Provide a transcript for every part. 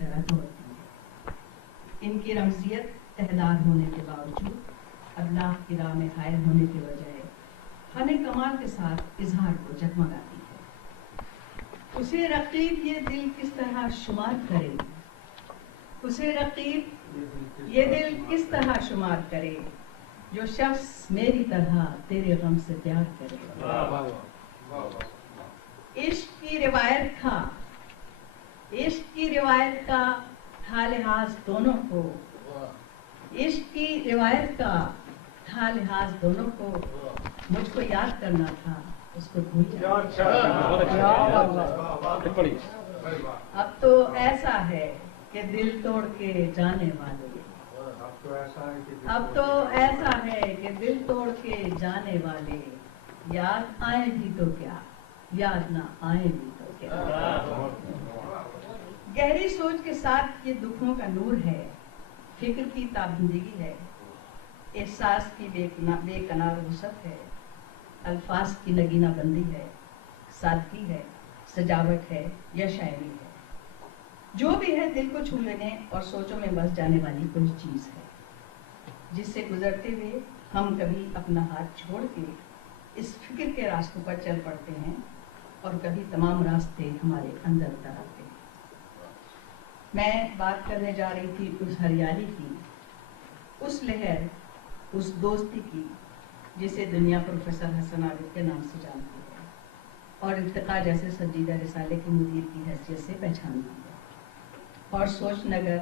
طرح دوڑتی ہے. ان کی رمزیت اہدار ہونے کے باوجود ابلاغ کی راہ میں حائل ہونے کے بجائے فن کمال کے ساتھ اظہار کو جگمگاتی ہے. اسے رقیب یہ دل کس طرح شمار کرے، اسے رقیب یہ دل کس طرح شمار کرے، جو شخص میری طرح تیرے غم سے پیار کرے. عشق کی روایت کا عشق کی روایت کا تھا لحاظ دونوں کو، عشق کی روایت کا تھا لحاظ دونوں کو، مجھ کو یاد کرنا تھا اس کو بھول جانا. اب تو ایسا ہے کہ دل توڑ کے جانے والے، اب تو ایسا ہے کہ دل توڑ کے جانے والے، یاد آئیں بھی تو کیا، یاد نہ آئیں بھی تو کیا. گہری سوچ کے ساتھ یہ دکھوں کا نور ہے، فکر کی تابندگی ہے، احساس کی بے کنار وسعت ہے، الفاظ کی نگینہ بندی ہے، سادگی ہے، سجاوٹ ہے یا شاعری ہے. جو بھی ہے دل کو چھو لینے اور سوچوں میں بس جانے والی کوئی چیز ہے، جس سے گزرتے ہوئے ہم کبھی اپنا ہاتھ چھوڑ کے اس فکر کے راستوں پر چل پڑتے ہیں اور کبھی تمام راستے ہمارے اندر اتر آتے ہیں. میں بات کرنے جا رہی تھی اس ہریالی کی، اس لہر، اس دوستی کی جسے دنیا پروفیسر حسن عابد کے نام سے جانتی ہے اور ارتقاء جیسے سنجیدہ رسالے کے مدیر کی حیثیت سے پہچانتی ہے. اور سوچ نگر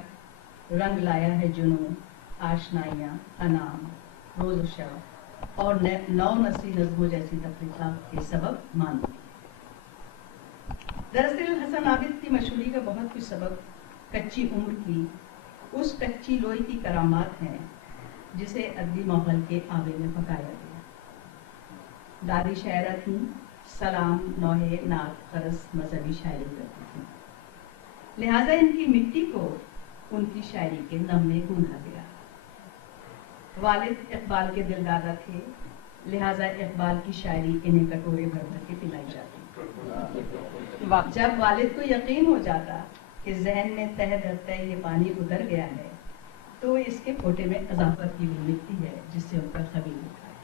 رنگ لایا ہے جنون، آشنائیاں، انعام، روز و شب اور نو نسلی نظموں جیسی تفریقات کے سبب مانتی ہے. دراصل حسن عابد کی مشہوری کا بہت کچھ سبب کچی عمر کی اس کچی لوئی کی کرامات ہیں جسے ادبی ماحول کے آبے میں پکایا گیا. دادی شاعرہ تھیں، سلام، نوحے، نعت، قرض، مذہبی شاعری کرتی تھیں، لہٰذا ان کی مٹی کو ان کی شاعری کے نم میں گوندھا گیا. والد اقبال کے دل دادا تھے، لہٰذا اقبال کی شاعری انہیں کٹورے بھر بھر کے پلائی جاتی. جب والد کو یقین ہو جاتا کہ ذہن میں تہ در تہ یہ پانی اتر گیا ہے تو اس کے پھوٹے میں اضافت کی بھی مٹی ہے جس سے ان کا خبیر اٹھا ہے.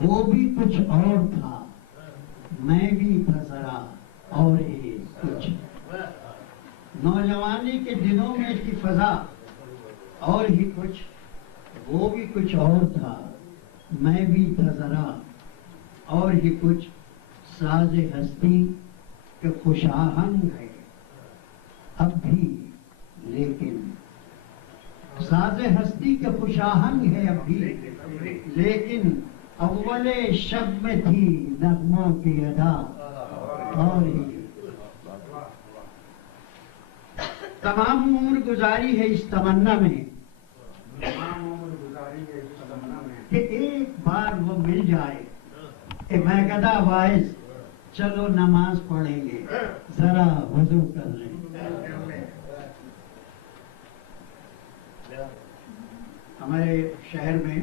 وہ بھی کچھ اور تھا، میں بھی تھا ذرا اور ہی کچھ. نوجوانی کے دنوں میں اس کی فضا اور ہی کچھ، وہ بھی کچھ اور تھا، میں بھی تھا ذرا اور ہی کچھ. ساز ہستی کے خوش آہنگ ہے اب بھی لیکن، ساز ہستی کے خوش آہنگ ہے اب بھی لیکن، اول شب میں تھی نغموں کی ادا اور ہی. تمام عمر گزاری ہے اس تمنا میں کہ ایک بار وہ مل جائے کہ میں گدا باعث چلو نماز پڑھیں گے، ذرا وضو کر لیں. ہمارے شہر میں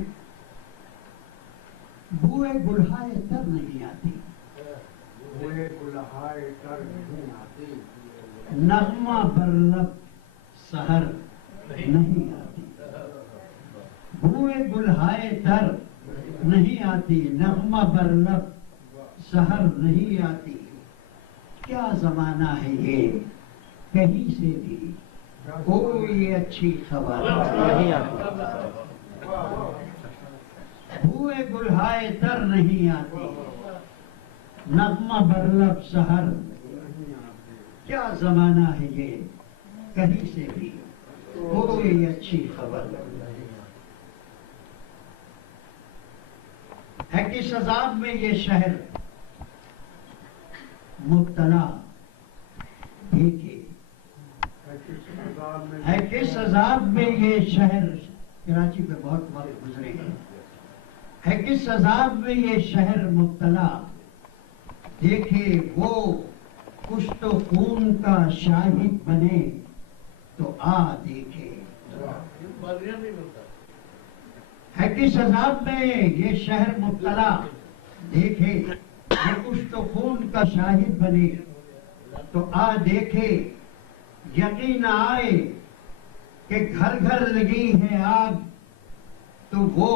بوئے گلہائے تر نہیں آتی، نغمہ برلب سحر نہیں آتی. بوئے گلہائے تر نہیں آتی، نغمہ برلب سحر نہیں آتی. کیا زمانہ ہے یہ، کہیں سے بھی کوئی اچھی خبر نہیں آتی. بوئے گلہائے تر نہیں آتی، نغمہ برلب سحر. کیا زمانہ ہے یہ، کہیں سے بھی کوئی اچھی خبر ہے. کس عذاب میں یہ شہر مبتلا دیکھے، ہے کس عذاب میں یہ شہر. کراچی پہ بہت وقت گزرے ہیں. ہے کس عذاب میں یہ شہر مبتلا دیکھے، وہ کشت و خون کا شاہد بنے تو آ دیکھے. ہے کس عذاب میں یہ شہر مبتلا دیکھے، وہ کشت و خون کا شاہد بنے تو آ دیکھے یقین آئے کہ گھر گھر لگی ہے آگ، تو وہ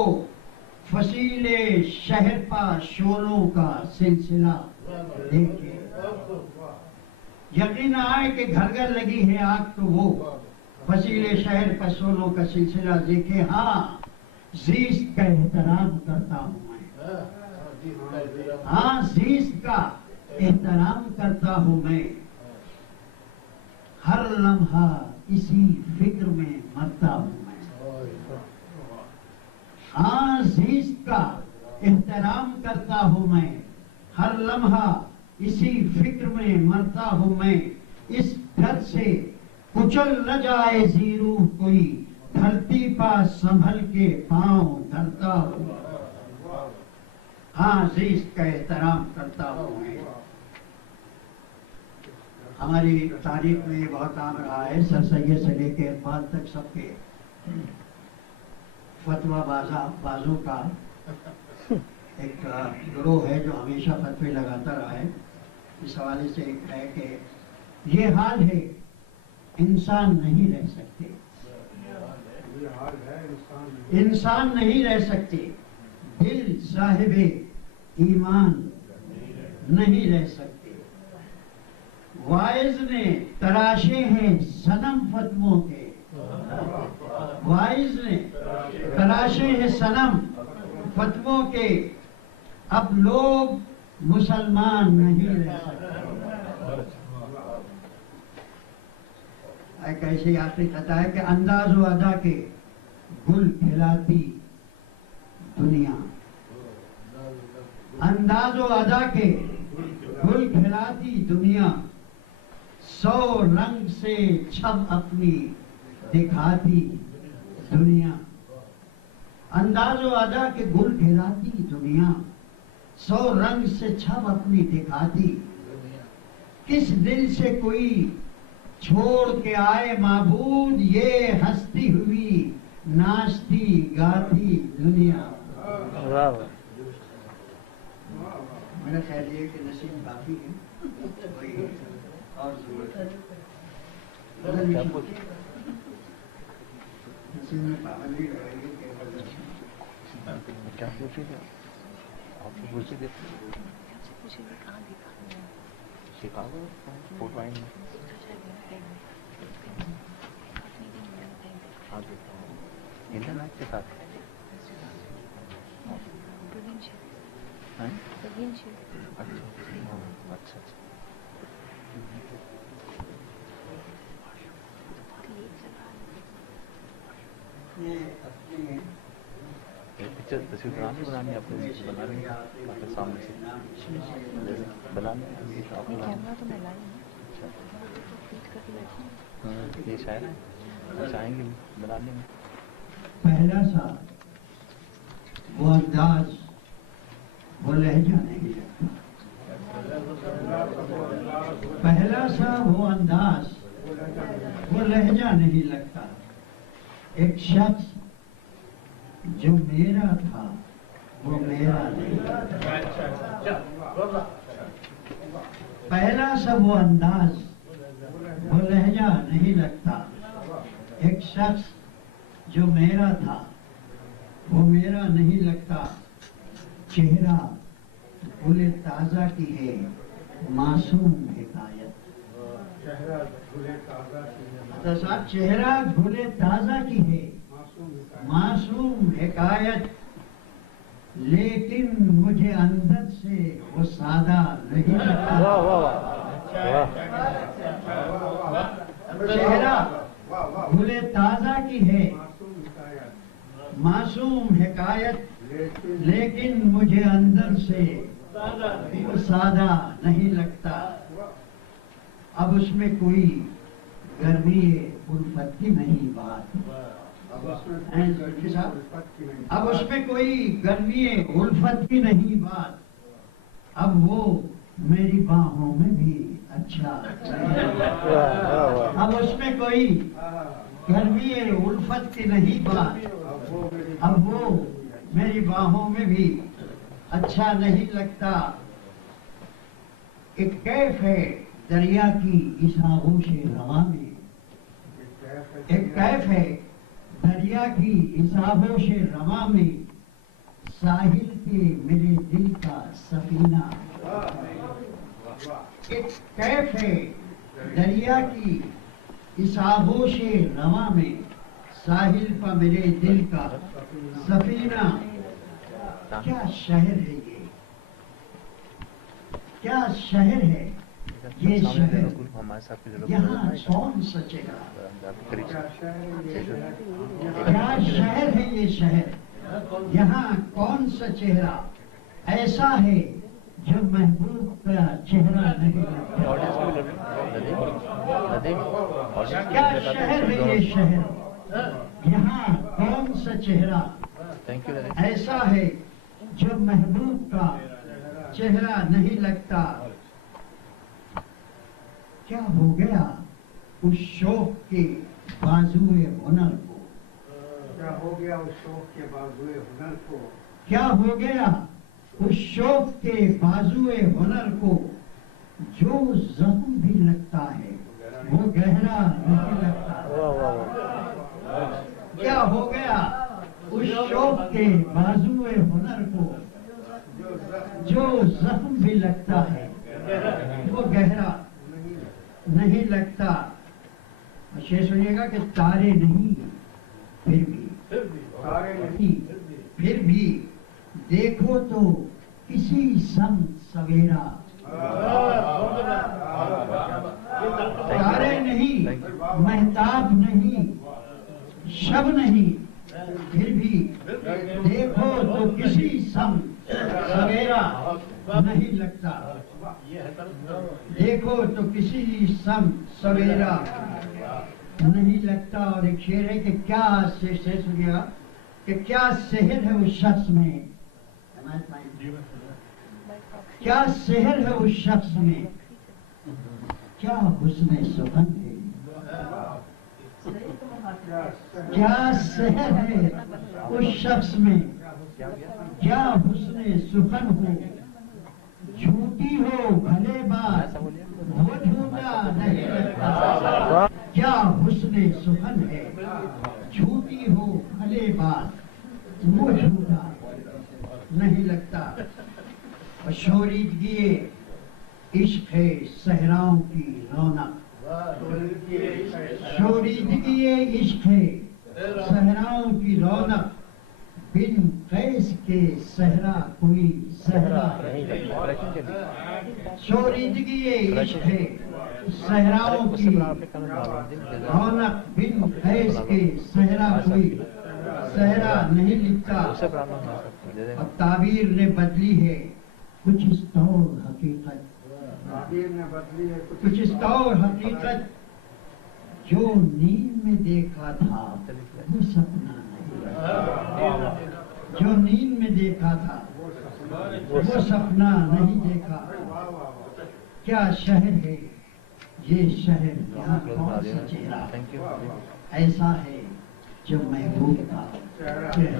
فصیل شہر پا شولوں کا سلسلہ دیکھے۔ یقین آئے کہ گھر گھر لگی ہے آگ، تو وہ فصیل شہر پا شولوں کا سلسلہ دیکھے۔ ہاں زیست کا احترام کرتا ہوں میں، ہاں زیست کا احترام کرتا ہوں میں، ہر لمحہ اسی فکر میں مرتا ہوں میں۔ ہاں زیست کا احترام کرتا ہوں میں، ہر لمحہ اسی فکر میں مرتا ہوں میں۔ اس ڈر سے کچل نہ جائے زیروح کوئی، دھرتی پا سنبھل کے پاؤں دھرتا ہوں۔ ہاں زیست کا احترام کرتا ہوں میں۔ ہماری تاریخ میں یہ بہت عام رہا ہے، سر سید سے لے کے اقبال تک سب کے فتویٰ بازوں کا ایک گروہ ہے جو ہمیشہ فتوے لگاتا رہا ہے۔ اس حوالے سے ایک ہے کہ یہ حال ہے انسان نہیں رہ سکتے، انسان نہیں رہ سکتے، دل صاحب ایمان نہیں رہ سکتے۔ وائز نے تراشے ہیں صنم فتووں کے، وائز نے تراشے ہیں صنم فتووں کے، اب لوگ مسلمان نہیں رہ سکتے۔ ایک ایسی آخری خطا ہے کہ انداز و ادا کے گل کھلاتی دنیا، انداز و ادا کے گل کھلاتی دنیا، 100 رنگ سے چھب اپنی دکھاتی دنیا۔ انداز و ادا کے گل کھلاتی دنیا، 100 رنگ سے چھب اپنی دکھاتی، کس دل سے کوئی چھوڑ کے آئے معبود، یہ ہستی ہوئی ناچتی گاتی دنیا۔ میرا خیال یہ کہ نصیب کافی ہے، کوئی اور ضرورت ہے نصیب میں پابندی رہے گی کہ کیا پوچھے گا آپ کو؟ پوچھے گا شکاگو فورٹ وائن میں انٹرنیٹ کے ساتھ اچھا پکچر تصویر بنانی آپ نے بنانی آپ کے سامنے سے بنانی آپ یہ شاید چاہیں گے بنانے میں۔ پہلا سا وہ انداز وہ لہجہ نہیں لگتا، پہلا سا وہ انداز وہ لہجہ نہیں لگتا۔ ایک شخص جو میرا تھا وہ میرا نہیں لگتا، پہلا سا وہ انداز وہ لہجہ نہیں لگتا۔ ایک شخص جو میرا تھا وہ میرا نہیں لگتا، چہرہ گل تازہ کی ہے معصوم حکایت۔ صاحب چہرہ گل تازہ کی ہے معصوم حکایت، لیکن مجھے اندر سے وہ سادہ نہیں لگتا۔ چہرہ گل تازہ کی ہے معصوم حکایت، لیکن مجھے اندر سے وہ سادہ نہیں لگتا۔ اب اس میں کوئی گرمی الفت کی نہیں بات، اب اس میں کوئی گرمی الفت کی نہیں بات، اب وہ میری باہوں میں بھی اچھا، اب اس میں کوئی گرمی الفت کی نہیں بات، اب وہ میری باہوں میں بھی اچھا نہیں لگتا۔ ایک کیف ہے دریا کی اس آغوش رواں میں، ایک کیف ہے دریا کی اس آغوش رواں میں، ساحل پہ میرے دل کا سفینہ، ایک کیف ہے دریا کی اس آغوش رواں میں، ساحل پہ میرے دل کا سفینہ۔ کیا شہر ہے یہ، کیا شہر ہے یہ شہر، یہاں کون سا چہرہ، کیا شہر ہے یہ شہر، یہاں کون سا چہرہ ایسا ہے جو محبوب کا چہرہ نہیں لگتا۔ کیا شہر ہے یہ شہر، یہاں کون سا چہرہ ایسا ہے جو محبوب کا چہرہ نہیں لگتا۔ کیا ہو گیا اس شوق کے بازوئے ہنر کو، کیا ہو گیا اس شوق کے بازوئے ہنر کو، کیا ہو گیا اس شوق کے بازوئے ہنر کو، جو زخم بھی لگتا ہے وہ گہرا نہیں لگتا۔ کیا ہو گیا اس شوق کے بازوئے ہنر کو، جو زخم بھی لگتا ہے وہ گہرا نہیں لگتا۔ اور شعر سنیے گا کہ تارے نہیں پھر بھی، تارے نہیں پھر بھی دیکھو تو کسی سمت سویرا، تارے نہیں، مہتاب نہیں، شب نہیں، پھر بھی دیکھو تو کسی سمت سویرا نہیں لگتا، دیکھو تو کسی سمت سویرا نہیں لگتا۔ اور ایک شعر ہے کہ کیا سے سنیے گا کہ کیا سحر ہے اس شخص میں، کیا سحر ہے اس شخص میں، کیا حسن سخن ہے، کیا سحر ہے اس شخص میں، کیا حسن سخن ہو، جھوٹی ہو بھلے بات وہ جھوٹا نہیں لگتا۔ کیا حسن سخن ہے، جھوٹی ہو بھلے بات وہ جھوٹا نہیں لگتا۔ اور شوریدگی عشق ہے صحراؤں کی رونق، شوریدگی عشق ہے صحراؤں کی رونق، بن قیس کے صحرا کوئی صحرا نہیں لگتا۔ شوریدگی عشق ہے صحراؤں کی رونق، بن قیس کے صحرا کوئی صحرا نہیں لکھتا۔ اور تعبیر نے بدلی ہے کچھ اس طور حقیقت، تعبیر نے بدلی ہے کچھ اس طور حقیقت، جو نیند میں دیکھا تھا وہ سپنا نہیں، جو نیند میں دیکھا تھا وہ سپنا نہیں دیکھا۔ کیا شہر ہے یہ شہر، یہاں کون سا چہرہ ایسا ہے جو محبوب کا چہرہ۔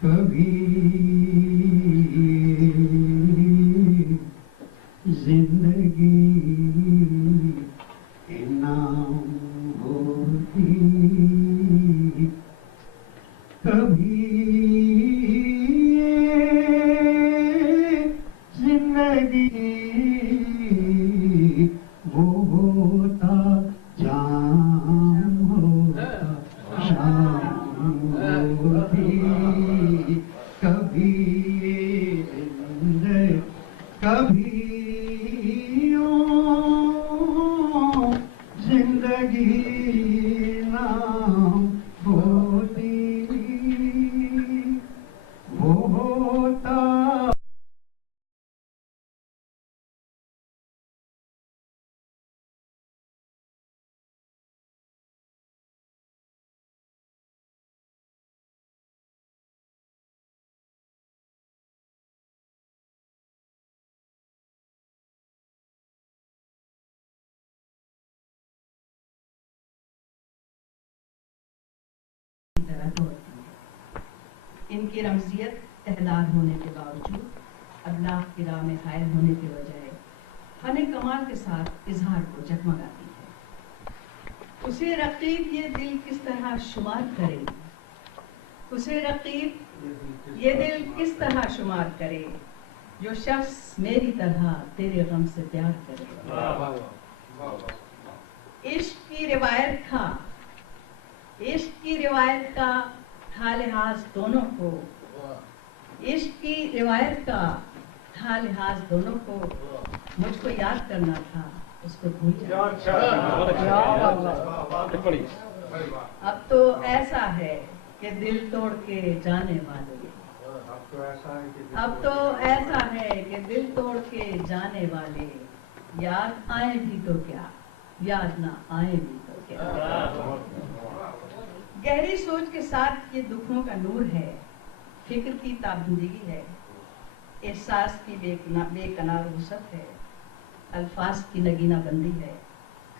کبھی زندگی انعام ہوتی، کبھی زندگی وہ ہوتا جام ہوتا شام ہوتی، کبھی کبھی زندگی ان کی رمزیت اہدار ہونے کے باوجود ابلاغ کی راہ میں حائل ہونے کے بجائے فن کمال کے ساتھ اظہار کو جگمگاتی ہے۔ اسے رقیب یہ دل کس طرح شمار کرے، اسے رقیب یہ دل کس طرح شمار کرے، جو شخص میری طرح تیرے غم سے پیار کرے۔ عشق کی روایت کا عشق کی روایت کا تھا لحاظ دونوں کو، عشق کی روایت کا تھا لحاظ دونوں کو، مجھ کو یاد کرنا تھا اس کو بھول جانا۔ اب تو ایسا ہے کہ دل توڑ کے جانے والے، اب تو ایسا ہے کہ دل توڑ کے جانے والے، یاد آئے بھی تو کیا، یاد نہ آئے بھی تو کیا۔ گہری سوچ کے ساتھ یہ دکھوں کا نور ہے، فکر کی تابندگی ہے، احساس کی بے کنار وسعت ہے، الفاظ کی نگینہ بندی ہے،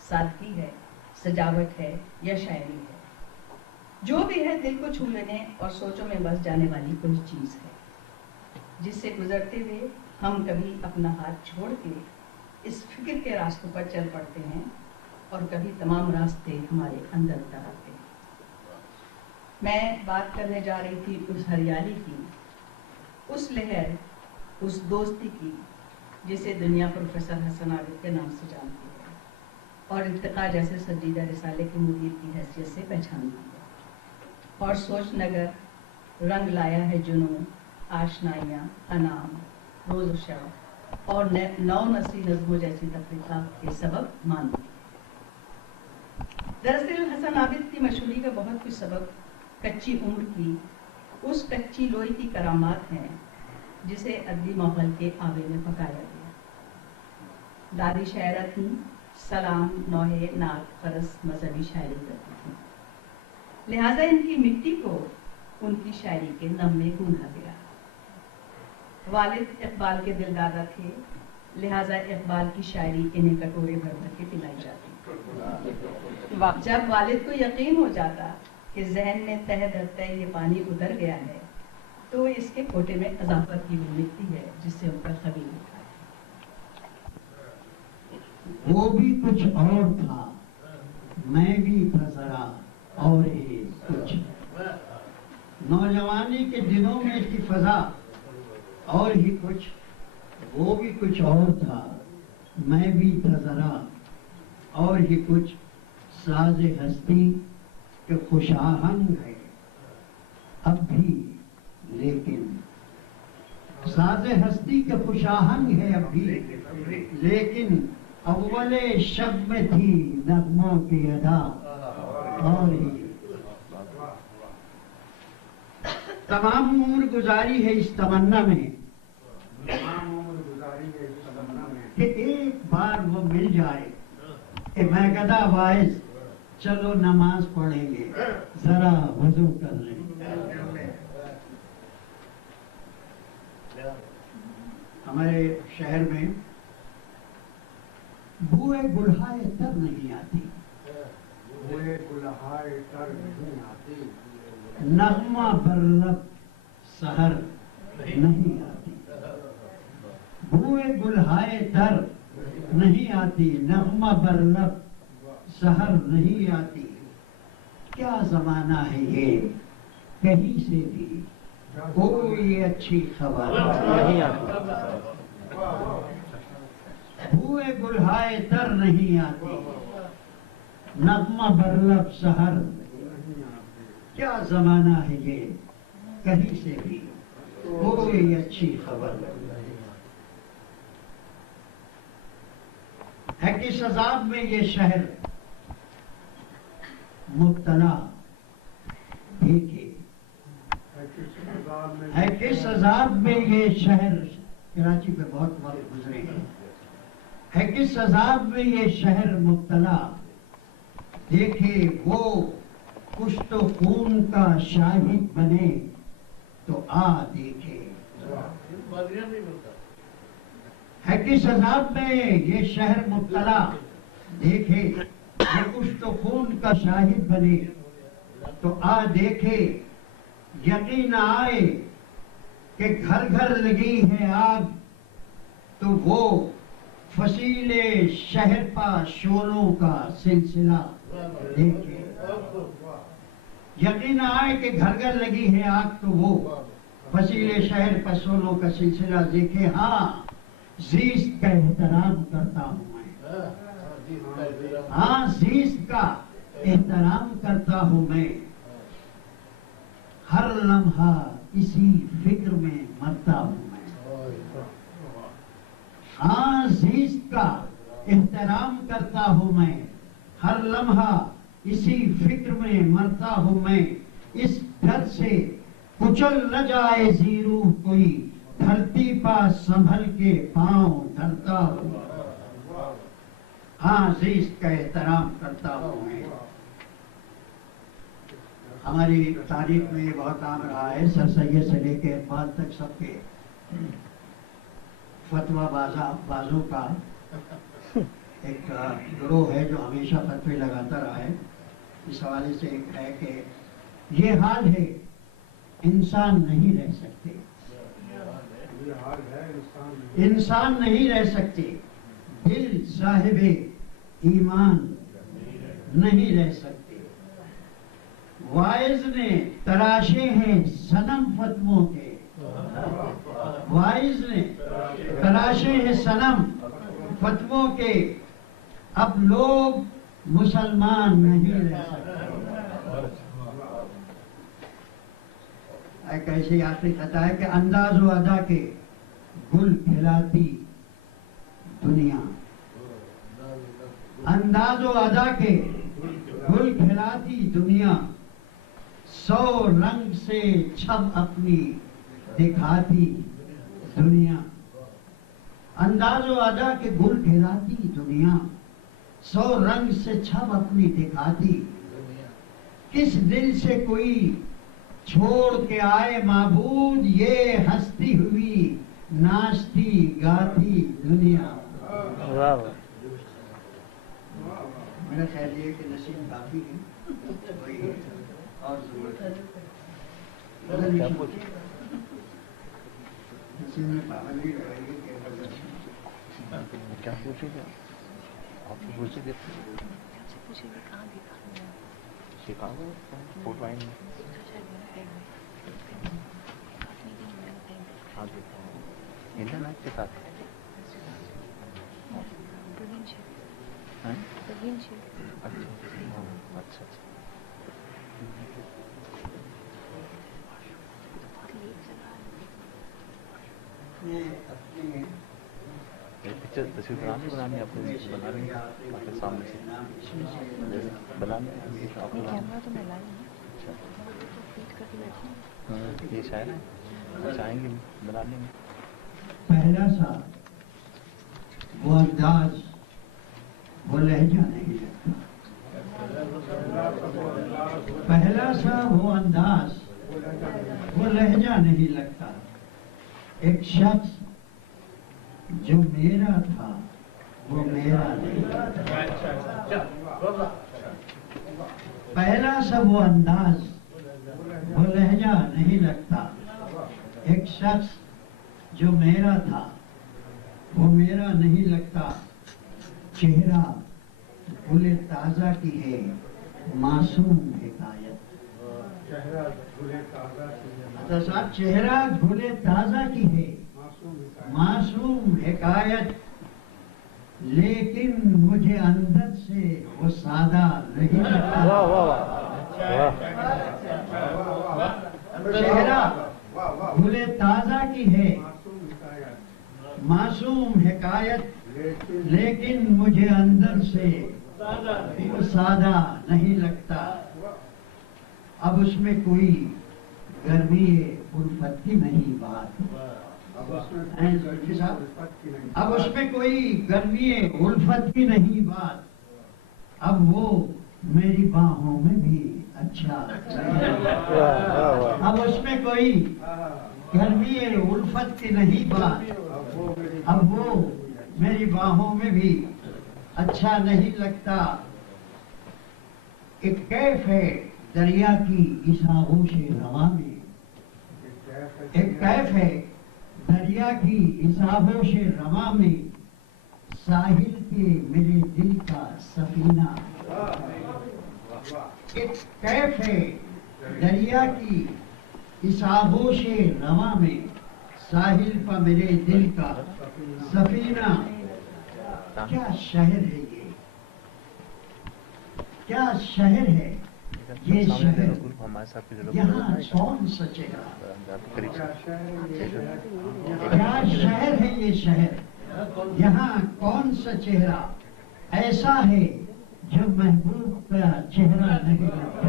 سادگی ہے، سجاوٹ ہے یا شاعری ہے، جو بھی ہے دل کو چھو لینے اور سوچوں میں بس جانے والی کوئی چیز ہے، جس سے گزرتے ہوئے ہم کبھی اپنا ہاتھ چھوڑ کے اس فکر کے راستوں پر چل پڑتے ہیں اور کبھی تمام راستے ہمارے اندر اتر آتے ہیں۔ میں بات کرنے جا رہی تھی اس ہریالی کی، اس لہر، اس دوستی کی جسے دنیا پروفیسر حسن عابد کے نام سے جانتی ہے اور ارتقاء جیسے سنجیدہ رسالے کے مدیر کی حیثیت سے پہچانتی ہے، اور سوچ نگر رنگ لایا ہے جنوں، آشنائیاں، انعام، روز و شب اور نو نسلی نظموں جیسی تخلیقات کے سبب مانتی ہے۔ دراصل حسن عابد کی مشہوری کا بہت کچھ سبب کچی عمر کی اس کچی لوئی کی کرامات ہیں جسے ادبی ماحول کے آبے میں پکایا گیا۔ دادی شاعرہ تھیں، سلام، نوحے، نعت، فرز، مذہبی شاعری کرتی تھیں، لہٰذا ان کی مٹی کو ان کی شاعری کے نم میں گونھا گیا۔ والد اقبال کے دلدادہ تھے، لہٰذا اقبال کی شاعری انہیں کٹورے بھر بھر کے پلائی جاتی۔ جب والد کو یقین ہو جاتا کہ ذہن میں تہ در تہ یہ پانی اتر گیا ہے تو اس کے کوٹے میں اضافت کی وہ لکھتی ہے جس سے ان کا خبیر لکھا ہے۔ وہ بھی کچھ اور تھا، میں بھی تھا ذرا اور ہی کچھ۔ نوجوانی کے دنوں میں اس کی فضا اور ہی کچھ، وہ بھی کچھ اور تھا، میں بھی تھا ذرا اور ہی کچھ۔ ساز ہستی کے خوش آہنگ ہے اب بھی لیکن، ساز ہستی کے خوش آہنگ ہے اب بھی لیکن، اول شب میں تھی نغموں کی ادا اور ہی۔ تمام عمر گزاری ہے اس تمنا میں کہ ایک بار وہ مل جائے کہ میں گدا باعث چلو نماز پڑھیں گے، ذرا وضو کر لیں۔ ہمارے شہر میں بوئے گلہائے تر نہیں آتی، نغمہ برلب سحر نہیں آتی، بوئے گلہائے تر نہیں آتی، نغمہ برلب سحر نہیں آتی۔ کیا زمانہ ہے یہ، کہیں سے بھی کوئی اچھی خبر نہیں آتی، بوئے گلہائے تر نہیں آتی، نغمہ برلب سحر۔ کیا زمانہ ہے یہ، کہیں سے بھی کوئی اچھی خبر ہے۔ کس عذاب میں یہ شہر مبتلا، دیکھے ہے کس عذاب میں یہ شہر، کراچی پہ بہت وقت گزرے ہیں، ہے کس عذاب میں یہ شہر مبتلا، دیکھے وہ کشت و خون کا شاہد بنے تو آ دیکھے۔ ہے کس عذاب میں یہ شہر مبتلا، دیکھے وہ کشت و خون کا شاہد بنے تو آ دیکھے۔ یقین آئے کہ گھر گھر لگی ہے آگ تو وہ فصیل شہر پا شولوں کا سلسلہ دیکھے. یقین آئے کہ گھر گھر لگی ہے آگ تو وہ فصیل شہر پا شولوں کا سلسلہ دیکھے. ہاں زیست کا احترام کرتا ہوں میں. ہاں زیست کا احترام کرتا ہوں میں. ہر لمحہ اسی فکر میں مرتا ہوں میں. ہاں زیست کا احترام کرتا ہوں میں. ہر لمحہ اسی فکر میں مرتا ہوں میں. اس ڈر سے کچل نہ جائے زیروح کوئی دھرتی پا سنبھل کے پاؤں دھرتا ہوں. ہاں زیست کا احترام کرتا ہوں میں. ہماری تاریخ میں یہ بہت عام رہا ہے. سر سید سے لے کے اقبال تک سب کے فتویٰ بازوں کا ایک گروہ ہے جو ہمیشہ فتوے لگاتا رہا ہے. اس حوالے سے ایک ہے کہ یہ حال ہے انسان نہیں رہ سکتے. انسان نہیں رہ سکتے. دل صاحب ایمان نہیں رہ سکتے. وائز نے تراشے ہیں صنم فتووں کے. وائز نے تراشے ہیں صنم فتووں کے. اب لوگ مسلمان نہیں رہ سکتے. ایک ایسی آخری خطا ہے کہ انداز و ادا کے گل کھلاتی دنیا. انداز و ادا کے گل کھلاتی دنیا. 100 رنگ سے چھب اپنی دکھاتی دنیا. انداز و ادا کے گل کھلاتی دنیا. 100 رنگ سے چھب اپنی دکھاتی. کس دل سے کوئی چھوڑ کے آئے معبود یہ ہستی ہوئی ناچتی گاتی دنیا. میرا خیال یہ کہ نصیب کافی ہے اور ضرورت ہے. نصیب میں پابندی لگائیے کہ کیا پوچھے گا آپ کو؟ پوچھے گا شکاگو فورٹ وائن میں. ہاں انٹرنیٹ کے ساتھ اچھا. پکچر تصویر بنانی آپ کو بنا لیں گے آپ کے سامنے سے بنا لیں. یہ شاعر ہے چاہیں گے بنا لیں گے. پہلا سا وہ انداز وہ لہجہ نہیں لگتا. پہلا سا وہ انداز وہ لہجہ نہیں لگتا. ایک شخص جو میرا تھا وہ میرا نہیں لگتا. پہلا سا وہ انداز وہ لہجہ نہیں لگتا. ایک شخص جو میرا تھا وہ میرا نہیں لگتا. چہرہ گل تازہ کی ہے معصوم حکایت. صاحب چہرہ گل تازہ کی ہے معصوم حکایت. لیکن مجھے اندر سے وہ سادہ نہیں لگتا. چہرہ گل تازہ کی ہے معصوم حکایت. لیکن مجھے اندر سے وہ سادہ نہیں لگتا. اب اس میں کوئی گرمی الفت کی نہیں بات. اب اس میں کوئی گرمی الفت کی نہیں بات. اب وہ میری باہوں میں بھی اچھا. اب اس میں کوئی گرمی الفت کی نہیں بات. اب وہ میری باہوں میں بھی اچھا نہیں لگتا. ایک کیف ہے دریا کی اس آغوش رواں میں ایک کیف ہے دریا کی اس آغوش رواں میں ساحل پہ میرے دل کا سفینہ. ایک کیف ہے دریا کی اس آغوش رواں میں ساحل پہ میرے دل کا سفینہ. کیا شہر ہے یہ, کیا شہر ہے یہ شہر, یہاں کون سا چہرہ, کیا شہر ہے یہ شہر, یہاں کون سا چہرہ ایسا ہے جو محبوب کا چہرہ نہیں لگتا.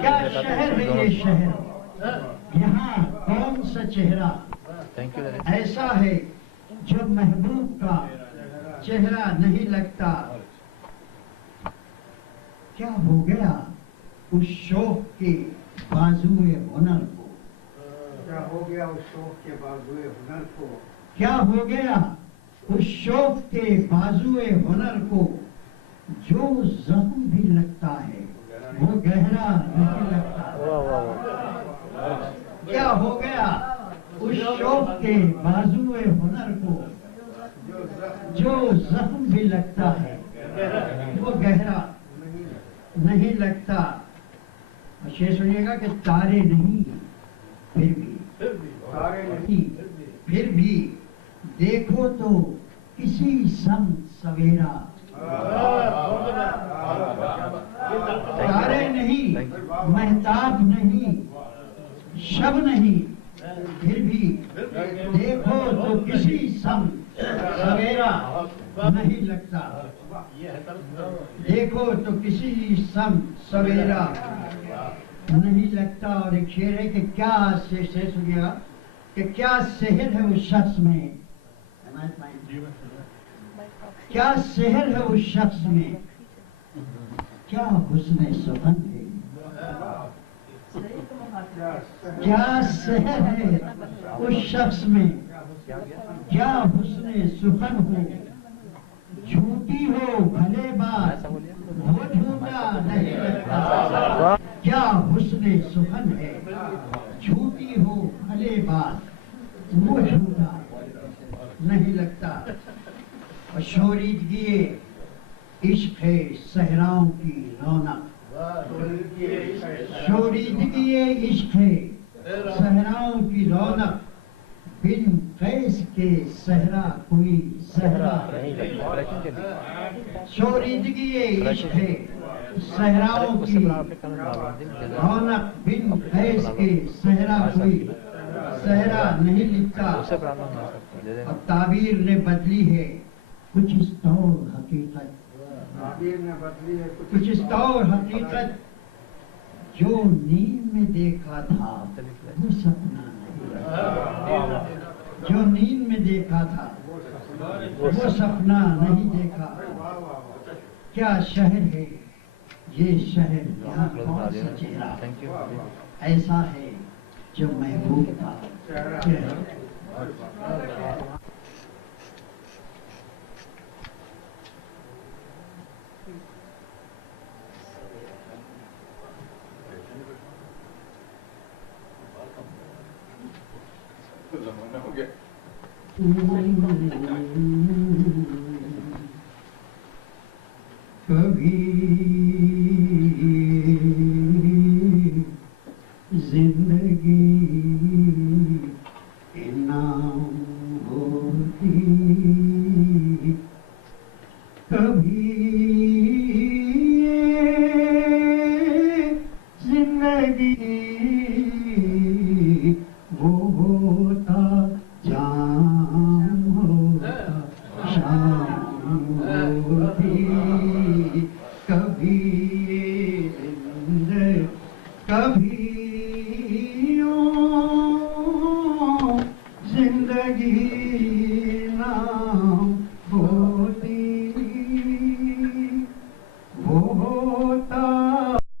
کیا شہر ہے یہ شہر, یہاں کون سا چہرہ ایسا ہے جو محبوب کا چہرہ نہیں لگتا. کیا ہو گیا اس شوق کے بازوئے ہنر کو, کیا ہو گیا اس شوق کے بازوئے ہنر کو, کیا ہو گیا اس شوق کے بازوئے ہنر کو, جو زخم بھی لگتا ہے وہ گہرا نہیں لگتا. کیا ہو گیا اس شوق کے بازوئے ہنر کو, جو زخم بھی لگتا ہے وہ گہرا نہیں لگتا. شعر سنیے گا کہ تارے نہیں پھر بھی دیکھو تو کسی سمت سویرا. تارے نہیں, مہتاب نہیں, شب نہیں, پھر بھی دیکھو تو کسی سمت سویرا نہیں لگتا. دیکھو تو کسی سمت سویرا نہیں لگتا. اور ایک شعر ہے کہ کیا سے سنیے گا کہ کیا سحر ہے اس شخص میں, کیا سحر ہے اس شخص میں, کیا حسن سخن ہے, کیا سحر ہے اس شخص میں, کیا حسن سخن ہو, جھوٹی ہو بھلے بات وہ جھوٹا نہیں لگتا. کیا حسن سخن ہے, جھوٹی ہو بھلے بات وہ جھوٹا نہیں لگتا. اور شوریدگی عشق ہے صحراؤں کی رونق, شوریدگی عشق ہے صحراؤں کی رونق, بن قیس کے صحرا کوئی صحرا. شوریدگی عشق ہے صحراؤں کی رونق, بن قیس کے صحرا کوئی صحرا نہیں لکھتا. اور تعبیر نے بدلی ہے کچھ اس طور حقیقت, تعبیر نے بدلی ہے کچھ اس طور حقیقت, جو نیند میں دیکھا تھا وہ سپنا نہیں, جو نیند میں دیکھا تھا وہ سپنا نہیں دیکھا. کیا شہر ہے یہ شہر, یہاں کون سا چہرہ ایسا ہے جو محبوب کا چہرہ. کبھی زندگی انعام ہوتی, کبھی زندگی وہ ہوتا جام ہوتا شام